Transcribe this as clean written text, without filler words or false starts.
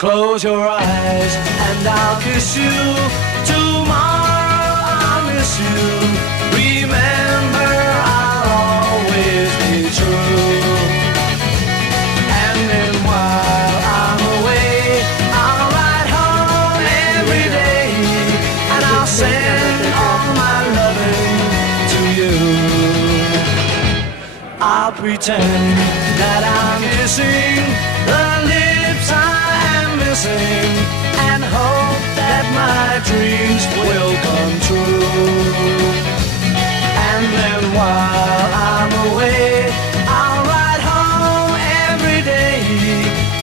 Close your eyes and I'll kiss you. Tomorrow I'll miss you. Remember, I'll always be true. And then while I'm away, I'll ride home every day, and I'll send all my loving to you. I'll pretend that I'm kissing